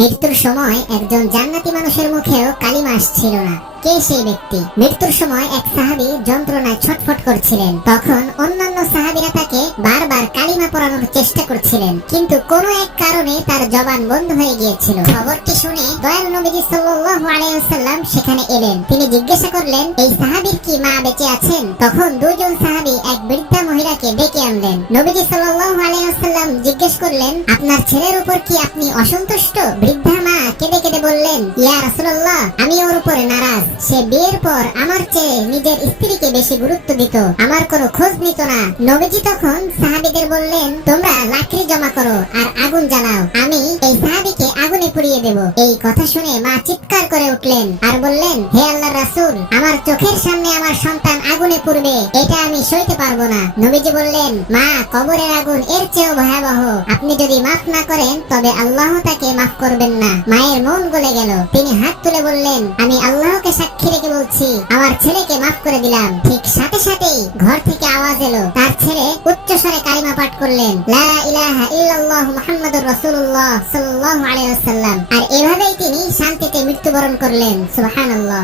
মৃত্যুর সময় একজন জান্নাতি মানুষের মুখেও কালিমা আসছিল না। কে সেই ব্যক্তি? মৃত্যুর সময় এক সাহাবী যন্ত্রণায় ছটফট করছিলেন। তখন অন্যান্য সাহাবীরা তাকে বারবার কালিমা পড়ানোর চেষ্টা করছিলেন, কিন্তু কোনো এক কারণে তার জবান বন্ধ হয়ে গিয়েছিল। খবরটি শুনে দয়াল নবীজি সাল্লাল্লাহু আলাইহি ওয়াসাল্লাম সেখানে এলেন। তিনি জিজ্ঞাসা করলেন, এই সাহাবীর কি মা বেঁচে আছেন? তখন দুজন সাহাবী এক বৃদ্ধা মহিলাকে ডেকে আনলেন। নবীজি সাল্লাল্লাহু আলাইহি ওয়াসাল্লাম জিজ্ঞেস করলেন, আপনার ছেলের উপর কি আপনি অসন্তুষ্ট? বৃদ্ধা মা কেঁদে কেঁদে বললেন, ইয়া রাসূলুল্লাহ, আমি ওর উপরে নারাজ। সে বিয়ের পর আমার চেয়ে নিজের স্ত্রীকে বেশি গুরুত্ব দিত, আমার কোনো খোঁজ নিত না। নবীজি তখন সাহাবীদের বললেন, তোমরা লাকড়ি জমা করো আর আগুন জ্বালাও, আমি এই সাহাবীকে আগুনে পুড়িয়ে দেব। এই কথা শুনে মা চিৎকার করে উঠলেন আর বললেন, হে আল্লাহর রাসূল, আমার চোখের সামনে আমার সন্তান আগুনে পুড়বে, এটা আমি সইতে পারবো না। নবীজি বললেন, মা, কবরের আগুন এর চেয়েও ভয়াবহ। আপনি যদি মাফ না করেন তবে আল্লাহ তাকে মাফ করবেন না। মায়ের মন গলে গেল। তিনি হাত তুলে বললেন, আমি আল্লাহকে সাক্ষী রেখে বলছি, আমার ছেলেকে মাফ করে দিলাম। ঠিক সাথে সাথেই ঘর থেকে আওয়াজ এলো, তার ছেলে উচ্চস্বরে কালিমা পাঠ করলেন, লা ইলাহা ইল্লাল্লাহু মুহাম্মাদুর রাসূলুল্লাহ সাল্লাল্লাহু আলাইহি ওয়াসাল্লাম। আর এভাবেই তিনি শান্তিতে মৃত্যুবরণ করলেন। সুবহানাল্লাহ।